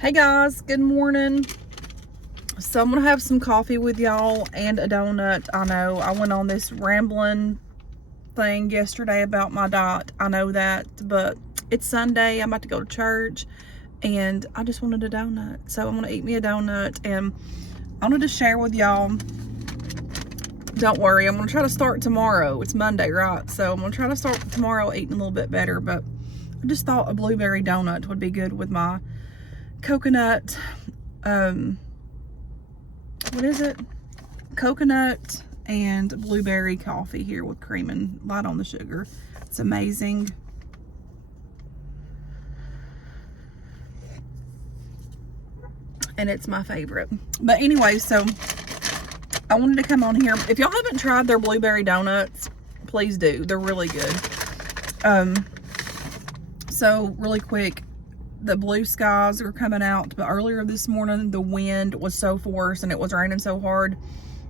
Hey guys, good morning. So I'm gonna have some coffee with y'all and a donut. I know I went on this rambling thing yesterday about my diet. I know that, but it's Sunday. I'm about to go to church and I just wanted a donut. So I'm gonna eat me a donut and I wanted to share with y'all. Don't worry, I'm gonna try to start tomorrow. It's Monday, right? So I'm gonna try to start tomorrow eating a little bit better, but I just thought a blueberry donut would be good with my coconut, what is it? Coconut and blueberry coffee here with cream and light on the sugar. It's amazing. And it's my favorite. But anyway, so I wanted to come on here. If y'all haven't tried their blueberry donuts, please do. They're really good. So really quick, the blue skies are coming out, but earlier this morning the wind was so forced and it was raining so hard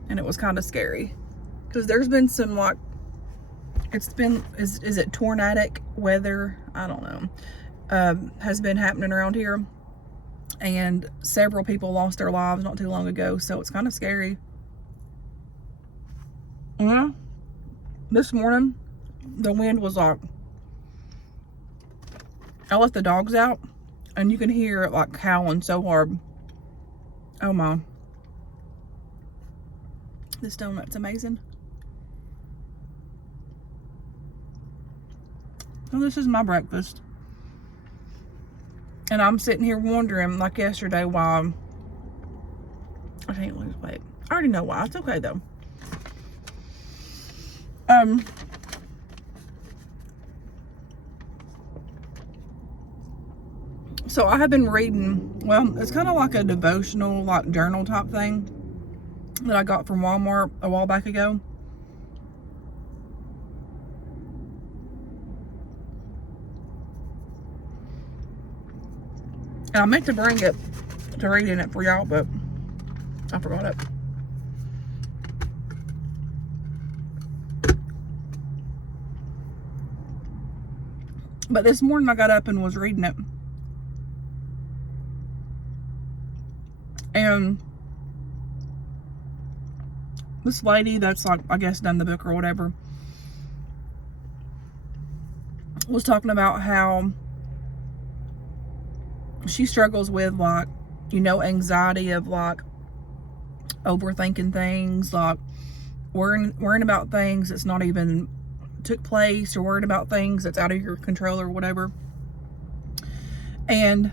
and it was kind of scary because there's been some, like, it's been, is it tornadic weather? I don't know. Has been happening around here, and several people lost their lives not too long ago, so it's kind of scary. Yeah, this morning the wind was like, I let the dogs out and you can hear it like howling so hard. Oh my. This donut's amazing. Well, this is my breakfast. And I'm sitting here wondering, like yesterday, why I can't lose weight. I already know why. It's okay though. So I have been reading, well, it's kind of like a devotional, like journal type thing that I got from Walmart a while back ago. And I meant to bring it to read in it for y'all, but I forgot it. But this morning I got up and was reading it. And this lady that's, like, I guess done the book or whatever, was talking about how she struggles with, like, anxiety of, like, overthinking things, like worrying about things that's not even took place, or worried about things that's out of your control or whatever. And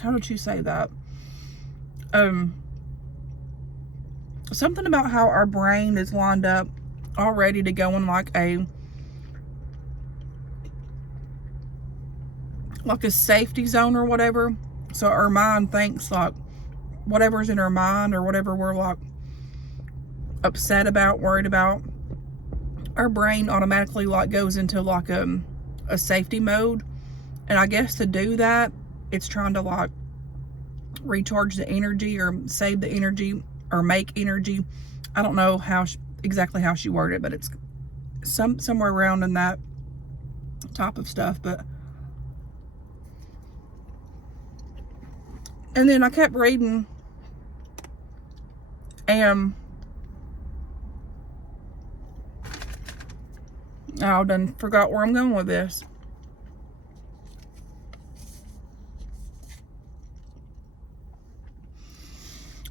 how did she say that? Something about how our brain is lined up already to go in like a safety zone or whatever. So our mind thinks, like, whatever's in our mind or whatever we're, like, upset about, worried about, our brain automatically, like, goes into like a safety mode. And I guess to do that, it's trying to, like, recharge the energy or save the energy or make energy. I don't know exactly how she worded it, but it's somewhere around in that type of stuff. But and then I kept reading, and I done forgot where I'm going with this.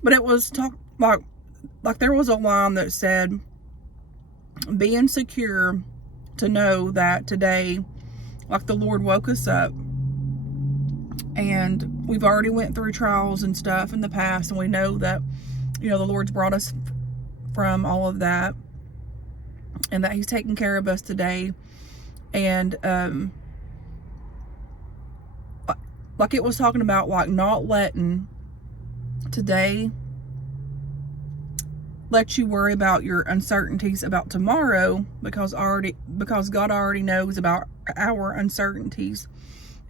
But it was like there was a line that said, being secure to know that today, like, the Lord woke us up, and we've already went through trials and stuff in the past, and we know that, the Lord's brought us from all of that, and that He's taking care of us today. And like it was talking about, like, not letting today let you worry about your uncertainties about tomorrow, because God already knows about our uncertainties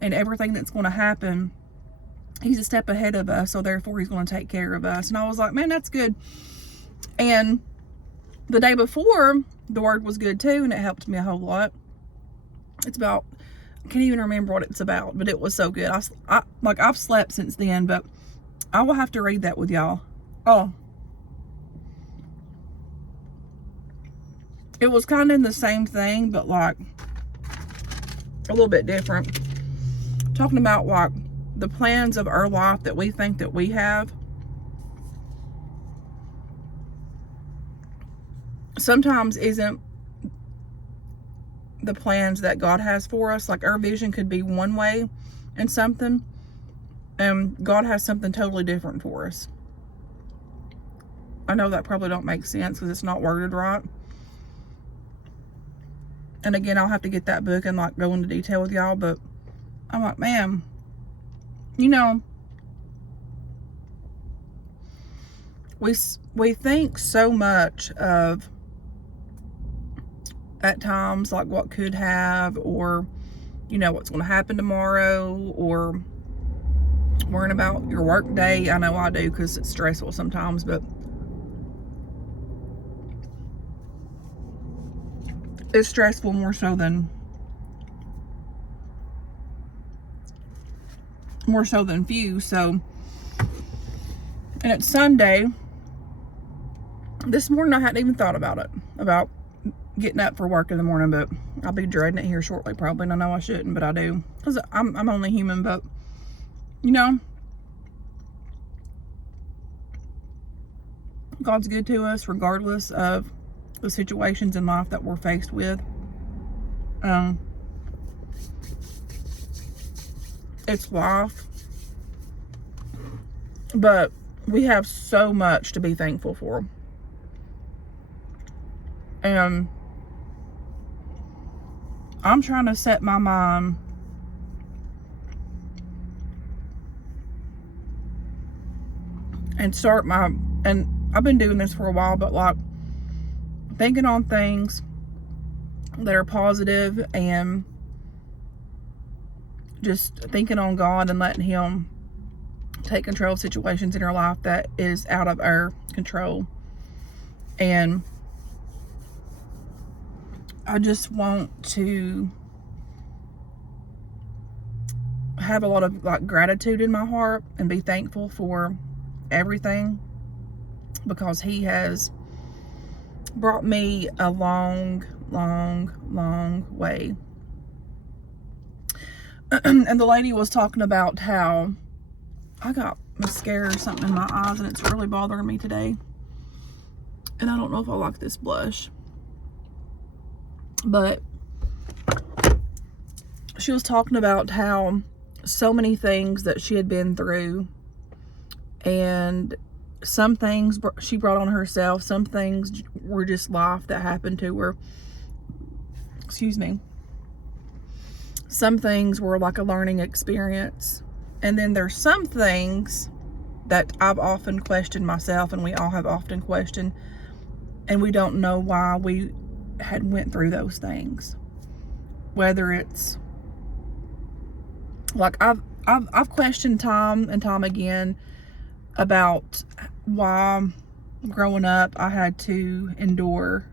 and everything that's going to happen. He's a step ahead of us, so therefore He's going to take care of us. And I was like, man, that's good. And the day before, the word was good too, and it helped me a whole lot. It's about, I can't even remember what it's about, but it was so good. I've slept since then, but I will have to read that with y'all. Oh, it was kind of in the same thing, but like a little bit different. Talking about like the plans of our life that we think that we have. Sometimes isn't the plans that God has for us. Like our vision could be one way and something, and God has something totally different for us. I know that probably don't make sense because it's not worded right. And again, I'll have to get that book and like go into detail with y'all, but I'm like, man, you know, we think so much of, at times, like what could have, or you know what's going to happen tomorrow, or worrying about your work day. I know I do because it's stressful sometimes, but it's stressful more so than few. So, and it's Sunday. This morning I hadn't even thought about it, about getting up for work in the morning, but I'll be dreading it here shortly probably, and I know I shouldn't, but I do, because I'm only human. But you know, God's good to us regardless of the situations in life that we're faced with. It's life, but we have so much to be thankful for. And I'm trying to set my mind and and I've been doing this for a while, but like thinking on things that are positive and just thinking on God and letting Him take control of situations in our life that is out of our control. And I just want to have a lot of like gratitude in my heart and be thankful for everything, because He has brought me a long way. And the lady was talking about how I got mascara or something in my eyes, and it's really bothering me today. And I don't know if I like this blush, but she was talking about how so many things that she had been through, and some things she brought on herself, some things were just life that happened to her. Excuse me. Some things were like a learning experience. And then there's some things that I've often questioned myself, and we all have often questioned, and we don't know why we had went through those things. Whether it's like I've questioned time and time again about why growing up I had to endure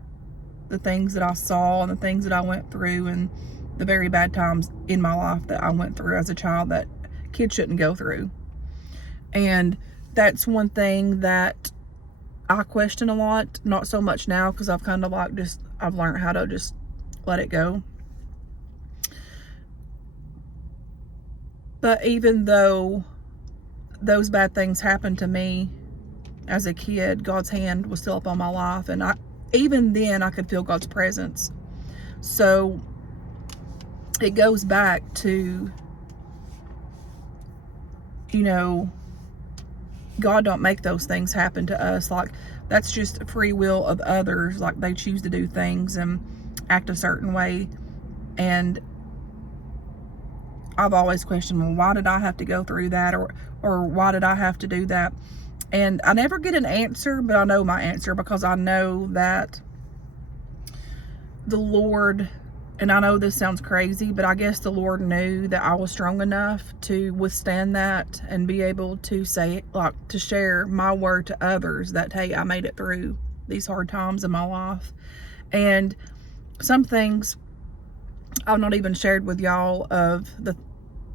the things that I saw and the things that I went through, and the very bad times in my life that I went through as a child that kids shouldn't go through. And that's one thing that I question a lot. Not so much now, because I've kind of like I've learned how to just let it go. But even though those bad things happened to me as a kid, God's hand was still up on my life, and even then I could feel God's presence. So it goes back to, you know, God don't make those things happen to us. Like, that's just free will of others. Like, they choose to do things and act a certain way. And I've always questioned, well, why did I have to go through that? Or why did I have to do that? And I never get an answer, but I know my answer, because I know that the Lord, and I know this sounds crazy, but I guess the Lord knew that I was strong enough to withstand that and be able to say, like, to share my word to others that, hey, I made it through these hard times in my life. And some things I've not even shared with y'all, of the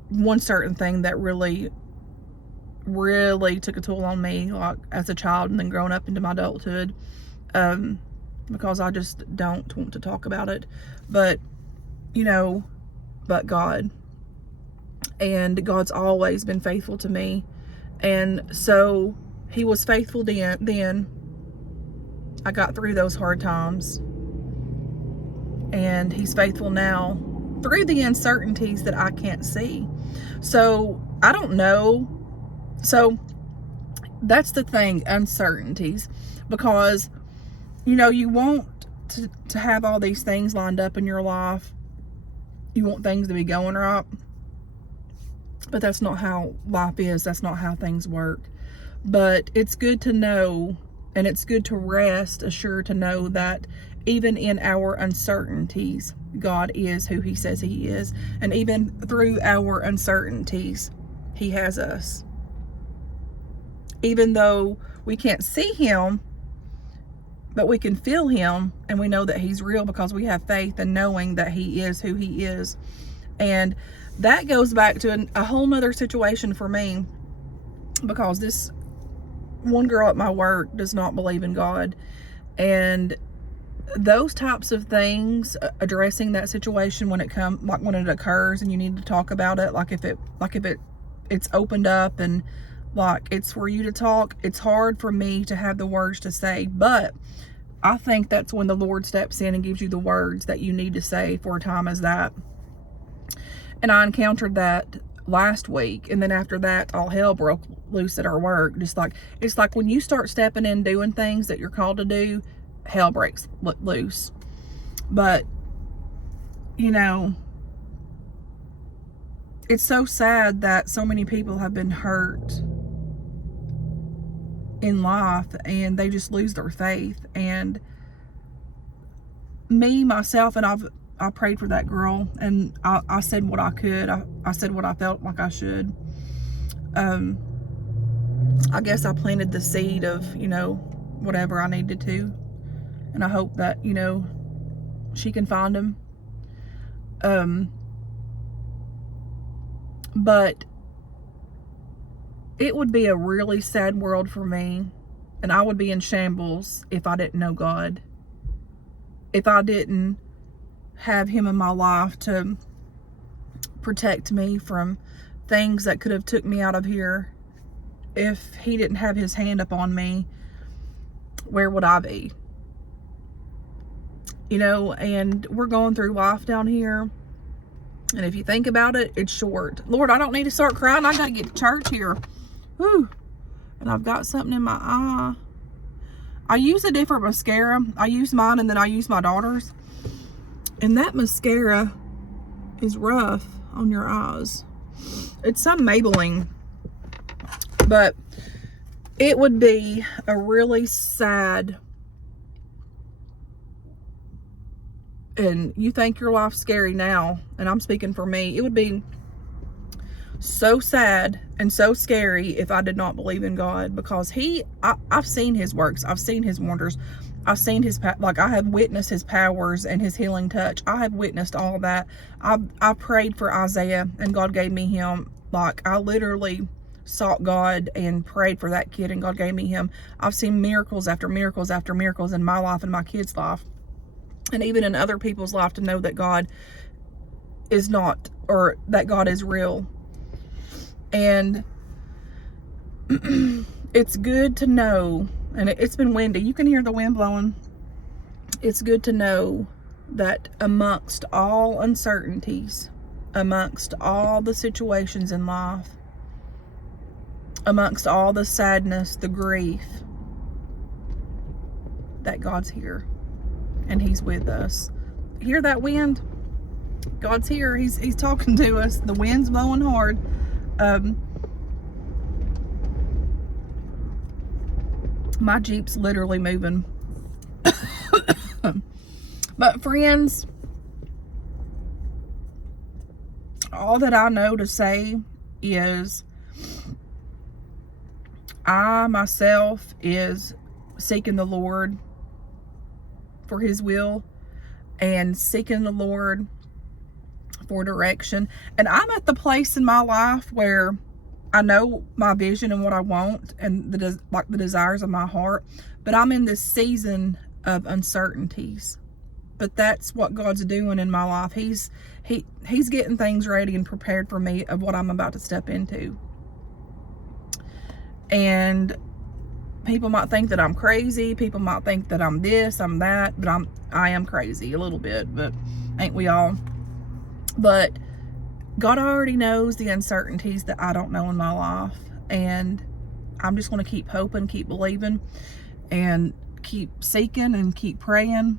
one certain thing that really took a toll on me, like as a child and then growing up into my adulthood, because I just don't want to talk about it. But but God, and God's always been faithful to me. And so he was faithful then. I got through those hard times, and he's faithful now through the uncertainties that I can't see. So I don't know. So that's the thing, uncertainties, because you want to have all these things lined up in your life. You want things to be going right, but that's not how life is. That's not how things work. But it's good to know, and it's good to rest assured to know that even in our uncertainties, God is who he says he is. And even through our uncertainties, he has us. Even though we can't see him, but we can feel him, and we know that he's real because we have faith in knowing that he is who he is. And that goes back to a whole nother situation for me, because this one girl at my work does not believe in God. And those types of things, addressing that situation when it occurs and you need to talk about it, like if it's opened up and like it's for you to talk, it's hard for me to have the words to say. But I think that's when the Lord steps in and gives you the words that you need to say for a time as that. And I encountered that last week, and then after that, all hell broke loose at our work. It's like when you start stepping in doing things that you're called to do, hell breaks loose. But it's so sad that so many people have been hurt in life, and they just lose their faith. And me, myself, and I prayed for that girl, and I said what I could. I said what I felt like I should. I guess I planted the seed of, whatever I needed to. And I hope that, she can find him. But it would be a really sad world for me, and I would be in shambles if I didn't know God. If I didn't have him in my life to protect me from things that could have took me out of here. If he didn't have his hand upon me, where would I be? And we're going through life down here. And if you think about it, it's short. Lord, I don't need to start crying. I got to get to church here. Whew. And I've got something in my eye. I use a different mascara. I use mine, and then I use my daughter's. And that mascara is rough on your eyes. It's some Maybelline. But it would be a really sad, and you think your life's scary now, and I'm speaking for me, it would be so sad and so scary if I did not believe in God, because I've seen his works, I've seen his wonders, I've seen I have witnessed his powers and his healing touch. I have witnessed all that. I prayed for Isaiah, and God gave me him. Like, I literally sought God and prayed for that kid, and God gave me him. I've seen miracles after miracles after miracles in my life and my kids' life, and even in other people's life, to know that God is not, or that God is real. And it's good to know, and it's been windy. You can hear the wind blowing. It's good to know that amongst all uncertainties, amongst all the situations in life, amongst all the sadness, the grief, that God's here and he's with us. Hear that wind? God's here. He's talking to us. The wind's blowing hard. My Jeep's literally moving. But friends, all that I know to say is I myself is seeking the Lord for his will and seeking the Lord for direction. And I'm at the place in my life where I know my vision and what I want and the desires of my heart, but I'm in this season of uncertainties. But that's what God's doing in my life. He's getting things ready and prepared for me of what I'm about to step into. And people might think that I'm crazy. People might think that I'm this, I'm that, but I am crazy a little bit, but ain't we all? But God already knows the uncertainties that I don't know in my life. And I'm just going to keep hoping, keep believing, and keep seeking and keep praying,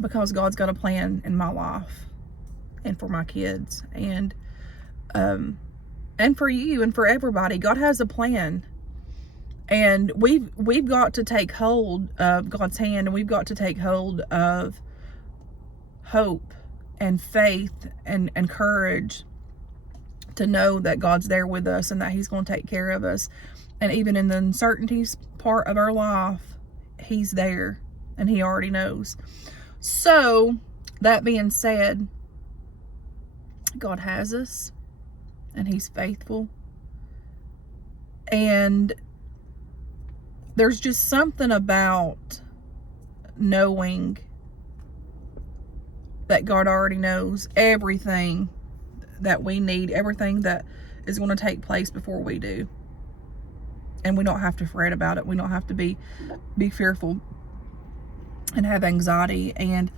because God's got a plan in my life and for my kids and for you and for everybody. God has a plan, and we've got to take hold of God's hand, and we've got to take hold of hope and faith and courage to know that God's there with us and that he's going to take care of us. And even in the uncertainties part of our life, he's there and he already knows. So that being said, God has us and he's faithful. And there's just something about knowing that God already knows everything that we need, everything that is going to take place before we do. And we don't have to fret about it. We don't have to be fearful and have anxiety. And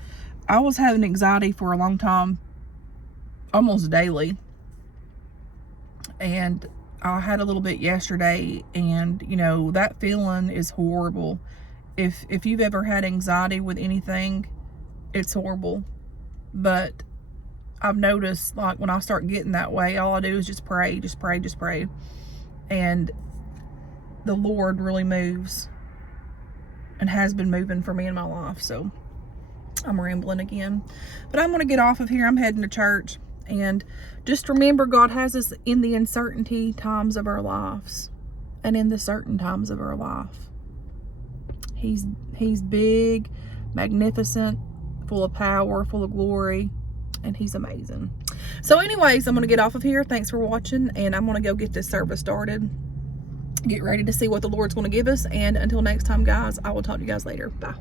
I was having anxiety for a long time, almost daily. And I had a little bit yesterday, and you know, that feeling is horrible. If you've ever had anxiety with anything, it's horrible. But I've noticed, like, when I start getting that way, all I do is just pray, just pray, just pray. And the Lord really moves and has been moving for me in my life. So I'm rambling again, but I'm going to get off of here. I'm heading to church. And just remember, God has us in the uncertainty times of our lives and in the certain times of our life. He's big, magnificent, full of power, full of glory, and he's amazing. So anyways, I'm going to get off of here. Thanks for watching, and I'm going to go get this service started. Get ready to see what the Lord's going to give us. And until next time, guys, I will talk to you guys later. Bye.